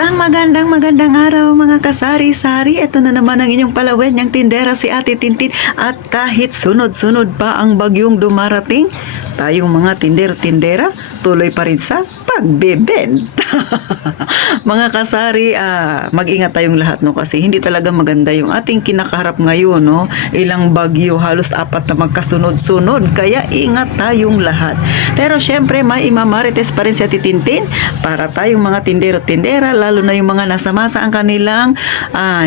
Isang magandang araw mga kasari-sari. Ito na naman ang inyong palawin niyang tindera si Ate Tintin. At kahit sunod-sunod pa ang bagyong dumarating, tayong mga tindera tuloy pa rin sa pagbebenta. Mga kasari, mag-ingat tayong lahat, no, kasi hindi talaga maganda yung ating kinakaharap ngayon, no. Ilang bagyo, halos 4 na magkasunod-sunod, kaya ingat tayong lahat. Pero syempre may imamarites pa rin si Ate Tintin para tayong mga tindero-tindera, lalo na yung mga nasamasa ang kanilang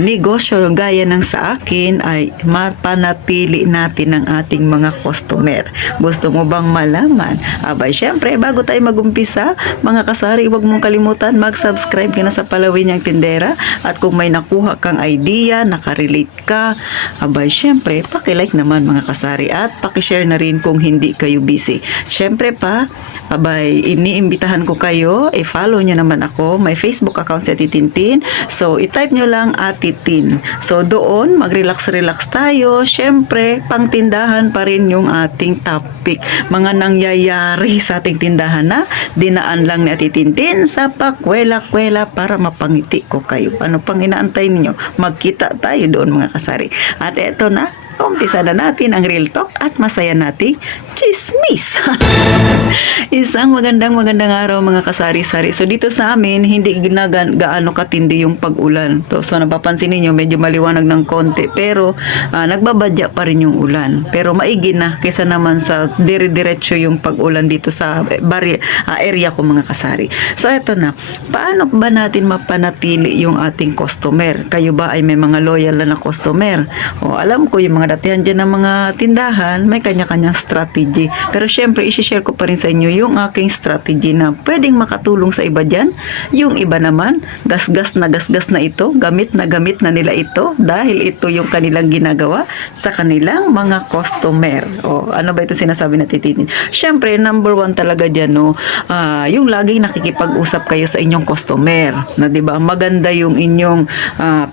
negosyo gaya ng sa akin, ay mapanatili natin ang ating mga customer. Gusto mo bang malaman? Abay syempre, bago tayo mag-umpisa, mga kasari, huwag mong kalimutan mag-subscribe ka na sa Palawin Niyang Tindera, at kung may nakuha kang idea, nakarelate ka, abay syempre, pakilike naman mga kasari, at pakishare na rin kung hindi kayo busy. Syempre pa, abay, iniimbitahan ko kayo, i-follow nyo naman ako, may Facebook account si Ate Tintin, so i-type nyo lang Ate Tin. So doon, mag-relax tayo, syempre, pangtindahan pa rin yung ating topic, mga nangyayari sa ating tindahan na dinaan lang ni Ate Tintin sa pakwela-kwela para mapangiti ko kayo. Ano pang inaantay ninyo? Magkita tayo doon mga kasari. At eto na, umpisa na natin ang real talk at masaya nating chismis. Isang magandang araw mga kasari-sari. So dito sa amin, hindi gaano katindi yung pag-ulan. So napapansin niyo medyo maliwanag ng konti, pero nagbabadya pa rin yung ulan. Pero maigi na kaysa naman sa dire-diretso yung pag-ulan dito sa area ko mga kasari. So eto na, paano ba natin mapanatili yung ating customer? Kayo ba ay may mga loyal na customer? O alam ko yung mga datihan dyan ng mga tindahan, may kanya-kanyang strategy. Pero syempre, isi-share ko pa rin sa inyo yung aking strategy na pwedeng makatulong sa iba dyan. Yung iba naman, gasgas na ito, gamit na nila ito, dahil ito yung kanilang ginagawa sa kanilang mga customer. O ano ba ito sinasabi na Titin? Syempre, number 1 talaga dyan, no? Yung laging nakikipag-usap kayo sa inyong customer. Na, diba? Maganda yung inyong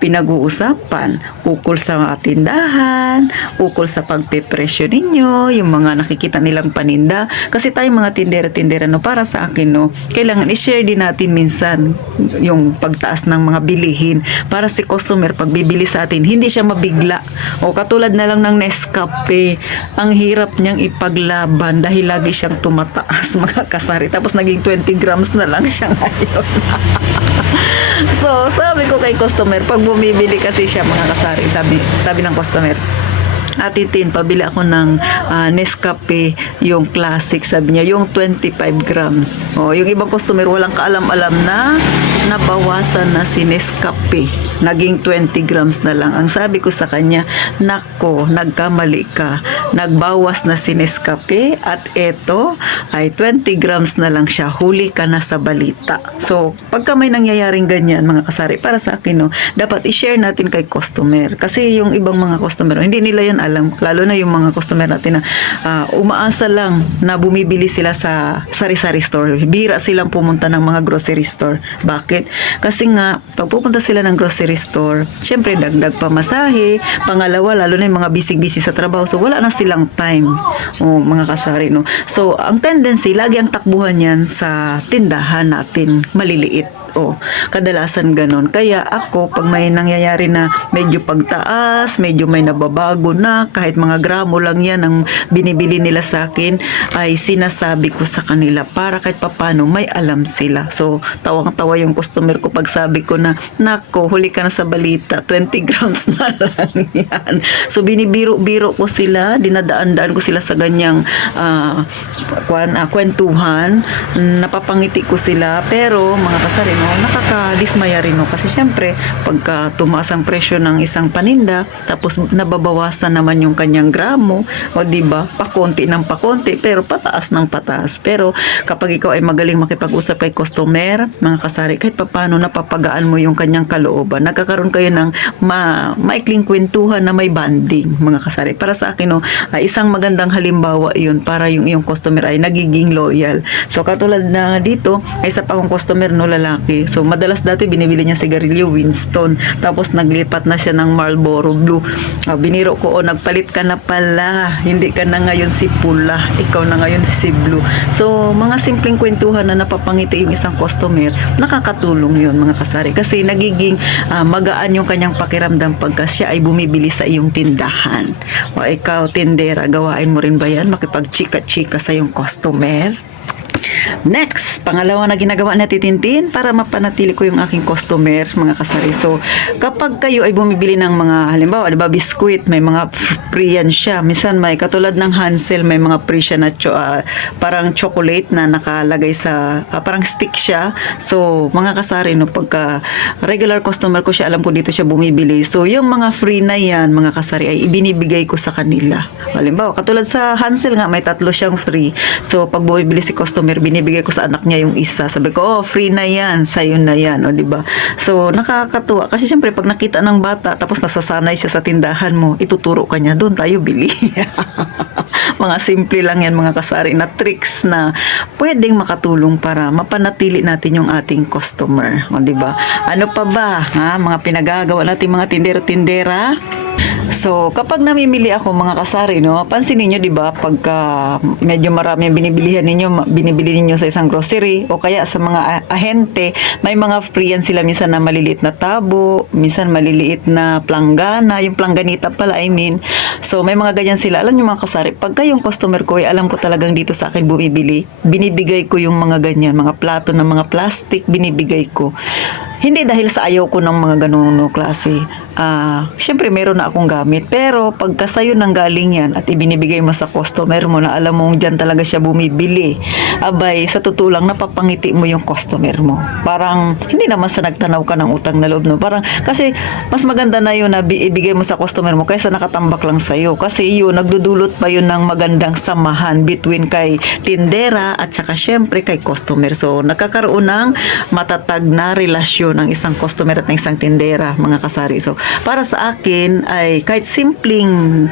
pinag-uusapan. Ukol sa tindahan, ukol sa pagpepresyo ninyo, yung mga nakikita nilang paninda. Kasi tayong mga tindera, no, para sa akin, no, kailangan i-share din natin minsan yung pagtaas ng mga bilihin para si customer pag bibili sa atin, hindi siya mabigla. O katulad na lang ng Nescafe, ang hirap niyang ipaglaban dahil lagi siyang tumataas mga kasari. Tapos naging 20 grams na lang siya ngayon. So, sabi ko kay customer, pag bumibili kasi siya mga kasari, sabi ng customer, Ate Tin, pabili ako ng Nescafe, yung classic, sabi niya, yung 25 grams. O, yung ibang customer, walang kaalam-alam na nabawasan na si Nescafe. Naging 20 grams na lang. Ang sabi ko sa kanya, nako, nagkamali ka. Nagbawas na si Nescafe at eto ay 20 grams na lang siya. Huli ka na sa balita. So, pagka may nangyayaring ganyan, mga kasari, para sa akin, no, dapat i-share natin kay customer. Kasi yung ibang mga customer, hindi nila yan alam, lalo na yung mga customer natin na umaasa lang na bumibili sila sa sari-sari store. Bihira silang pumunta ng mga grocery store. Bakit? Kasi nga, pag pupunta sila ng grocery store, syempre dagdag pamasahe, pangalawa, lalo na yung mga busy sa trabaho, so wala na silang time, mga kasari, no. So, ang tendency, lagi ang takbuhan yan sa tindahan natin, maliliit. Kadalasan ganon. Kaya ako, pag may nangyayari na medyo pagtaas, medyo may nababago na, kahit mga gramo lang yan ang binibili nila sa akin, ay sinasabi ko sa kanila para kahit papano may alam sila. So, tawang-tawa yung customer ko pag sabi ko na, nako, huli ka na sa balita, 20 grams na lang yan. So, binibiro-biro ko sila, dinadaan-daan ko sila sa ganyang kwentuhan, napapangiti ko sila, pero mga kasari, nakakadismaya rin, no? Kasi syempre pagka tumaas ang presyo ng isang paninda, tapos nababawasan naman yung kanyang gramo, o diba, pakonti ng pakonti, pero pataas ng pataas. Pero kapag ikaw ay magaling makipag-usap kay customer, mga kasari, kahit papano napapagaan mo yung kanyang kalooban, nagkakaroon kayo ng maikling kwentuhan na may banding, mga kasari. Para sa akin, no, isang magandang halimbawa yun para yung iyong customer ay nagiging loyal. So katulad na dito, ay isa pa akong customer, no, lalaki, malaki. So madalas dati binibili niya sigarilyo Winston, tapos naglipat na siya ng Marlboro Blue. Biniro ko, nagpalit ka na pala, hindi ka na ngayon si pula, ikaw na ngayon si blue. So mga simpleng kwentuhan na napapangiti yung isang customer, nakakatulong yun mga kasari, kasi nagiging magaan yung kanyang pakiramdam pagka siya ay bumibili sa iyong tindahan. O ikaw tindera, gawain mo rin ba yan, makipagchika-chika sa iyong customer? Next, pangalawa na ginagawa na Titintin para mapanatili ko yung aking customer, mga kasari. So, kapag kayo ay bumibili ng mga, halimbawa, diba, biskuit, may mga free yan siya. Minsan may katulad ng Hansel, may mga free siya na parang chocolate na nakalagay sa, parang stick siya. So, mga kasari, no, pagka regular customer ko siya, alam ko dito siya bumibili. So, yung mga free na yan, mga kasari, ay ibinibigay ko sa kanila. Halimbawa, katulad sa Hansel nga, may 3 siyang free. So, pag bumibili si customer, binibigay ko sa anak niya yung isa. Sabi ko, free na yan, sa'yo na yan, o diba? So, nakakatuwa. Kasi syempre, pag nakita ng bata, tapos nasasanay siya sa tindahan mo, ituturo ka niya, doon tayo bili. Mga simple lang yan, mga kasari, na tricks na pwedeng makatulong para mapanatili natin yung ating customer. O diba? Ano pa ba, ha? Mga pinagagawa natin mga tindero-tindera? So, kapag namimili ako mga kasari, no, pansinin niyo 'di ba, pagka medyo marami ang binibili ninyo sa isang grocery o kaya sa mga ahente, may mga free yan sila, minsan na maliliit na tabo, minsan maliliit na planggana, yung plangganita pala, I mean. So, may mga ganyan sila. Alam niyo mga kasari, pagka yung customer ko ay alam ko talagang dito sa akin bumibili, binibigay ko yung mga ganyan, mga plato ng mga plastic, binibigay ko. Hindi dahil sa ayaw ko ng mga ganun klase. Siyempre meron na akong gamit, pero pagka sa'yo nang galing yan at ibinibigay mo sa customer mo na alam mong dyan talaga siya bumibili, abay, sa totoo lang, napapangiti mo yung customer mo. Parang, hindi naman sa nagtanaw ka ng utang na loob, no? Parang, kasi, mas maganda na yun na ibigay mo sa customer mo kaysa nakatambak lang sa'yo. Kasi yun, nagdudulot pa yun ng magandang samahan between kay tindera at saka syempre kay customer. So, nakakaroon ng matatag na relasyon ng isang customer at ng isang tindera, mga kasari. So, para sa akin ay kahit simpleng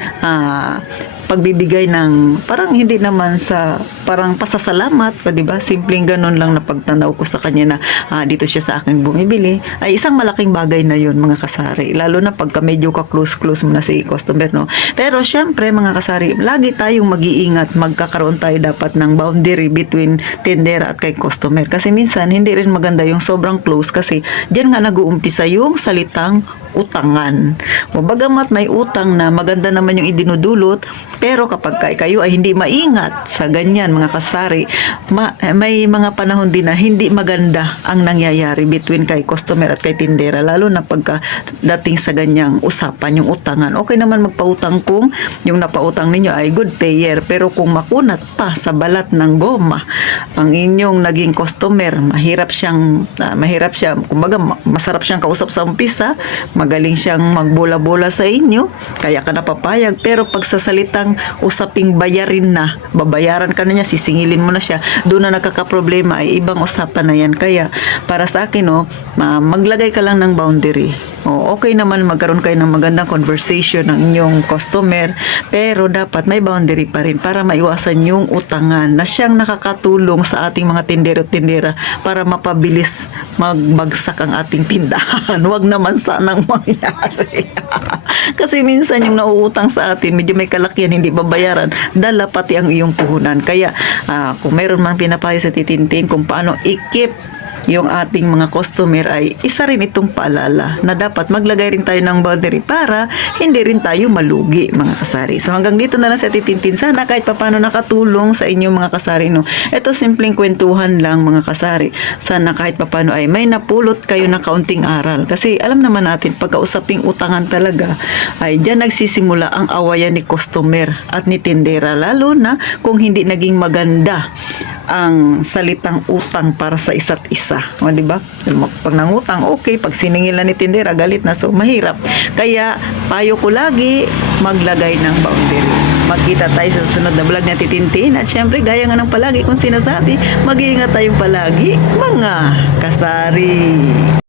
pagbibigay ng parang hindi naman sa parang pasasalamat, di ba? Simpleng ganun lang na pagtanaw ko sa kanya na dito siya sa akin bumibili, ay isang malaking bagay na yun, mga kasari. Lalo na pagka medyo ka-close mo na si customer, no? Pero syempre, mga kasari, lagi tayong mag-iingat, magkakaroon tayo dapat ng boundary between tindera at kay customer. Kasi minsan, hindi rin maganda yung sobrang close kasi diyan nga nag-uumpisa yung salitang utangan. O bagamat may utang na maganda naman yung idinudulot, pero kapag kayo ay hindi maingat sa ganyan, mga kasari, may mga panahon din na hindi maganda ang nangyayari between kay customer at kay tindera, lalo na pagka dating sa ganyang usapan, yung utangan. Okay naman magpautang kung yung napautang ninyo ay good payer, pero kung makunat pa sa balat ng goma ang inyong naging customer, mahirap siya, kumbaga masarap siyang kausap sa umpisa, magaling siyang magbola-bola sa inyo, kaya ka napapayag, pero pag sa salitang usaping bayarin na, babayaran ka na niya, sisingilin mo na siya, doon na nagkakaproblema, ay ibang usapan na yan. Kaya para sa akin, maglagay ka lang ng boundary. Okay naman magkaroon kayo ng magandang conversation ng inyong customer, pero dapat may boundary pa rin para maiwasan yung utangan na siyang nakakatulong sa ating mga tindero-tindera para mapabilis magbagsak ang ating tindahan. Huwag naman sanang mangyari. Kasi minsan yung nauutang sa atin, medyo may kalakihan, hindi babayaran, dala pati ang iyong puhunan. Kaya kung mayroon man pinapayo sa Titintin kung paano i-keep yung ating mga customer, ay isa rin itong paalala na dapat maglagay rin tayo ng boundary para hindi rin tayo malugi, mga kasari. So hanggang dito na lang sa Titintin. Sana kahit paano nakatulong sa inyong mga kasari, no? Ito simpleng kwentuhan lang, mga kasari. Sana kahit paano ay may napulot kayo na kaunting aral. Kasi alam naman natin, pagkausaping utangan talaga, ay dyan nagsisimula ang awayan ni customer at ni tindera. Lalo na kung hindi naging maganda ang salitang utang para sa isa't isa. O, di ba? Pag nangutang, okay. Pag siningilan ni tindera, galit na. So, mahirap. Kaya, payo ko lagi, maglagay ng boundary. Magkita tayo sa susunod na vlog na Titintin. At syempre, gaya nga ng palagi kung sinasabi, mag-iingat tayong palagi, mga kasari.